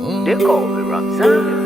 They call me Ramzan.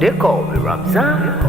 They call me Ramzan.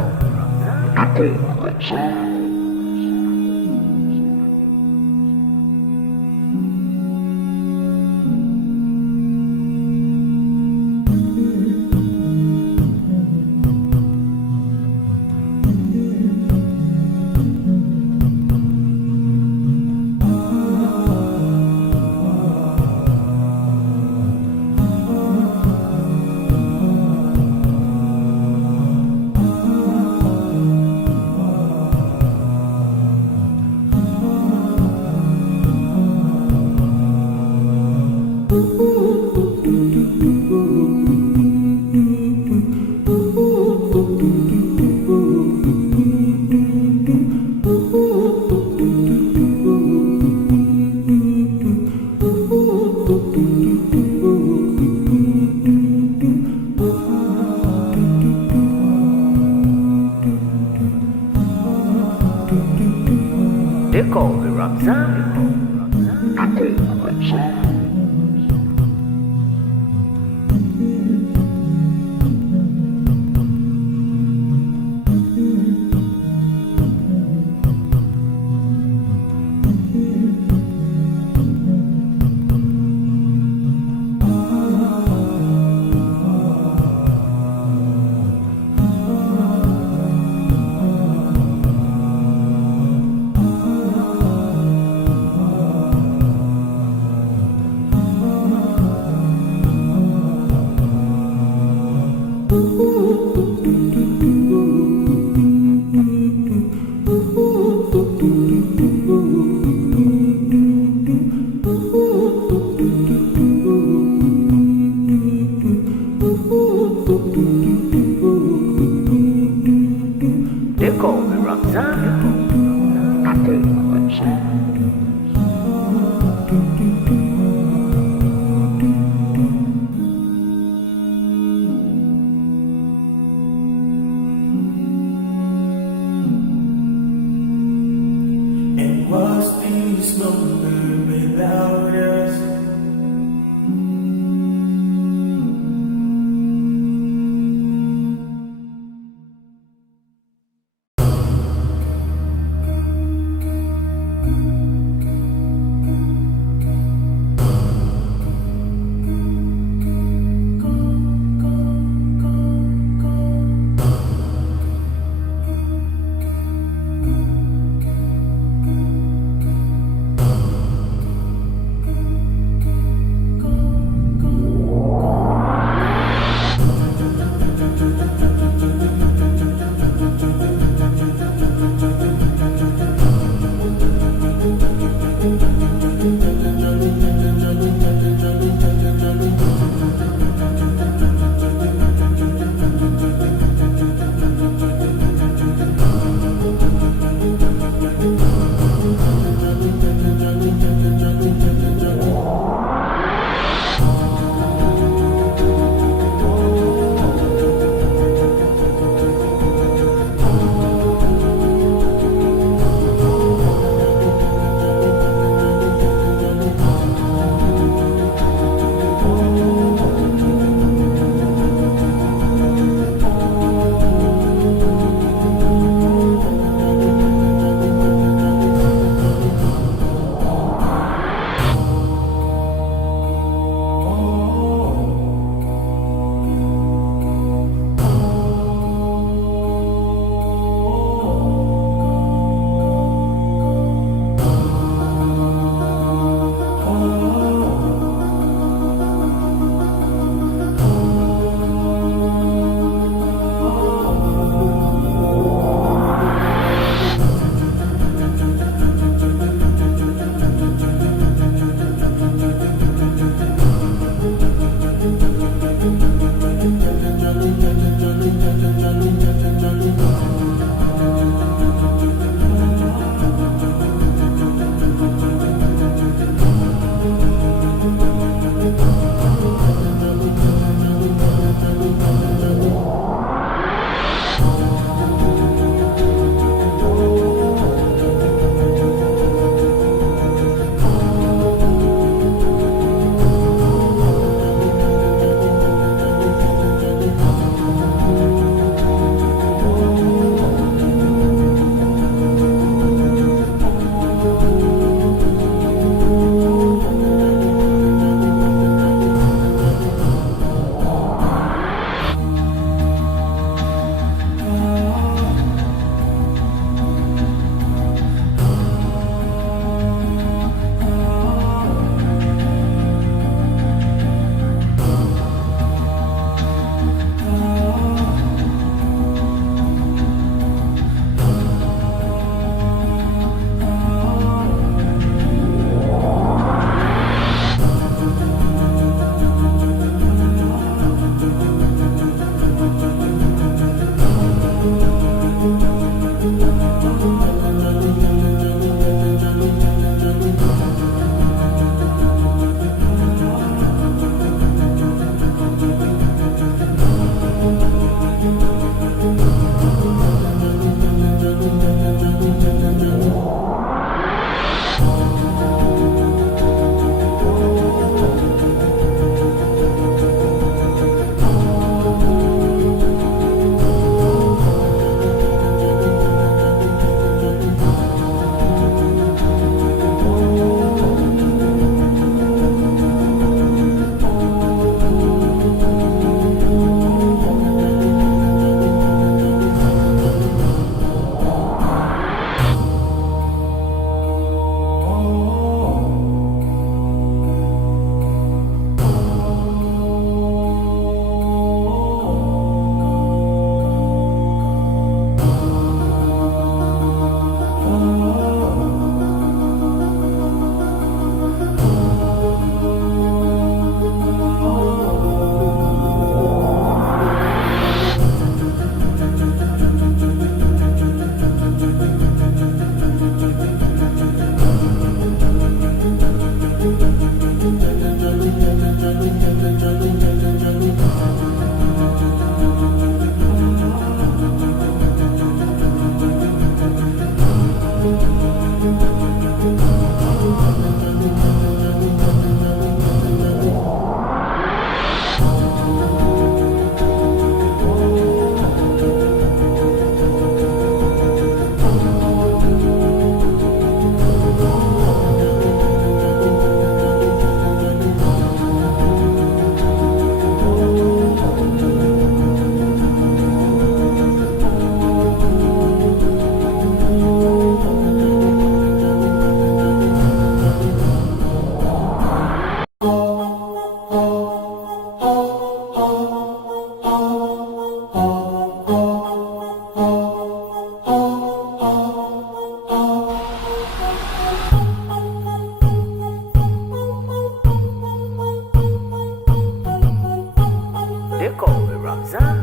They call me Ramzan.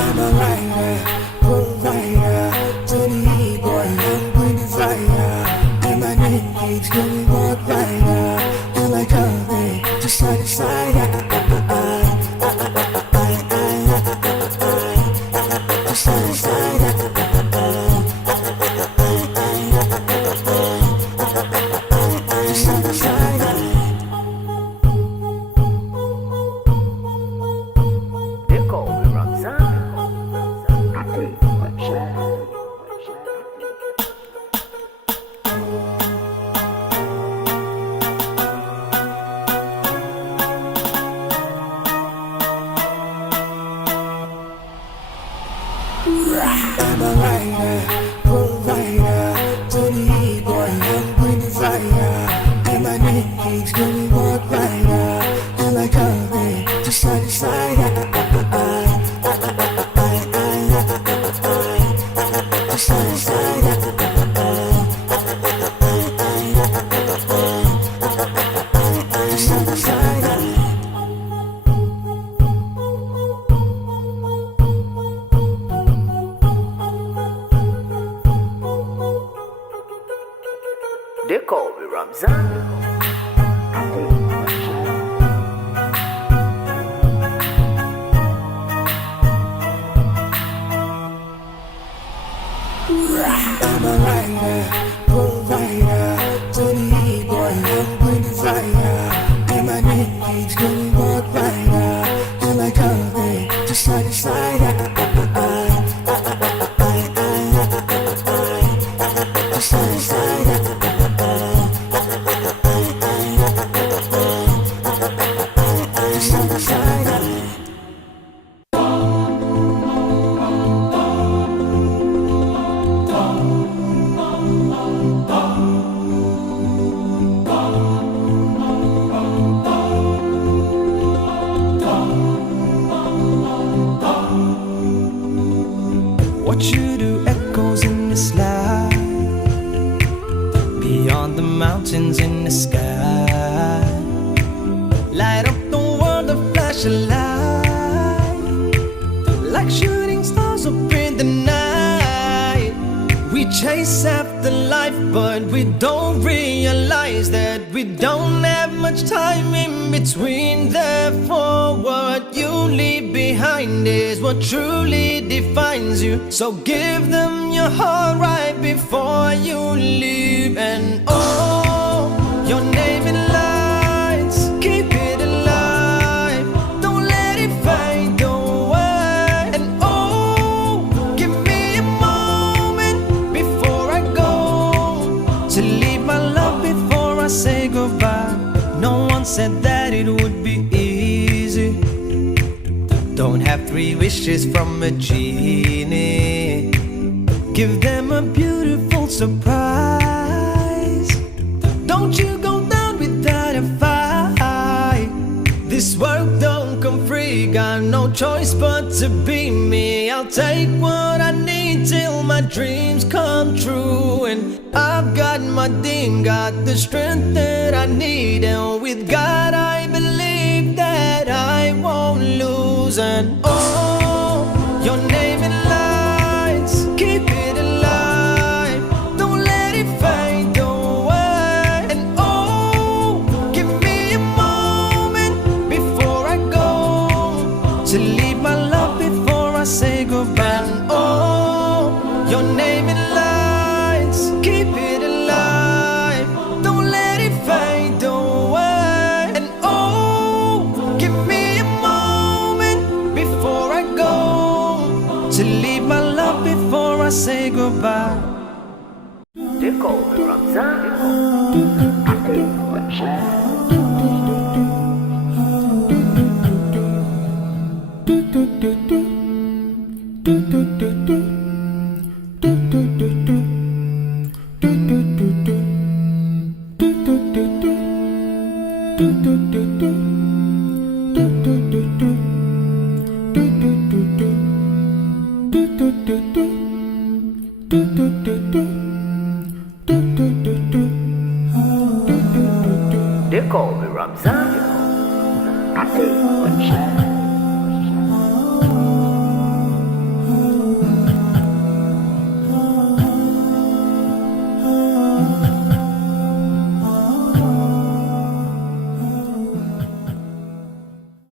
I'm a rider, provider, to the boy, I'm going to fire. And my name keeps going walk rider, and I come to side to side. They call me Ramzan. I'm a rider, provider, to the boy, I'm going to fire. And my name keeps going walk rider, and I come to side to side. They call me Ramzan. I'm a rider, provider, to the boy, I'm going to fire. And my name keeps going walk rider, and I come to side to side. What you do echoes in the slide, beyond the mountains in the sky. Light up the world, a flash of light, like shooting stars up in the night. We chase after life, but we don't realize that we don't have much time in between. Therefore, what you leave behind is what truly defines you. So give them your heart right before you leave. And oh, your name in lights, keep it alive, don't let it fade away. And oh, give me a moment before I go, to leave my love before I say goodbye. No one said that it would be easy. Don't have 3 wishes from a genie. Give them a beautiful surprise. Don't you go down without a fight. This world don't come free, got no choice but to be me. I'll take what I need till my dreams come true. And I've got my dream, got the strength that I need. And with God I believe that and oh, your name in lights, keep it alive, don't let it fade away. And oh, give me a moment before I go, to leave my love before I say goodbye. And oh, your name in lights, keep it alive, don't let it fade away. And oh, give me a moment before I go, to leave my love before I say goodbye. They call me Ramzan. They call me Ramzan.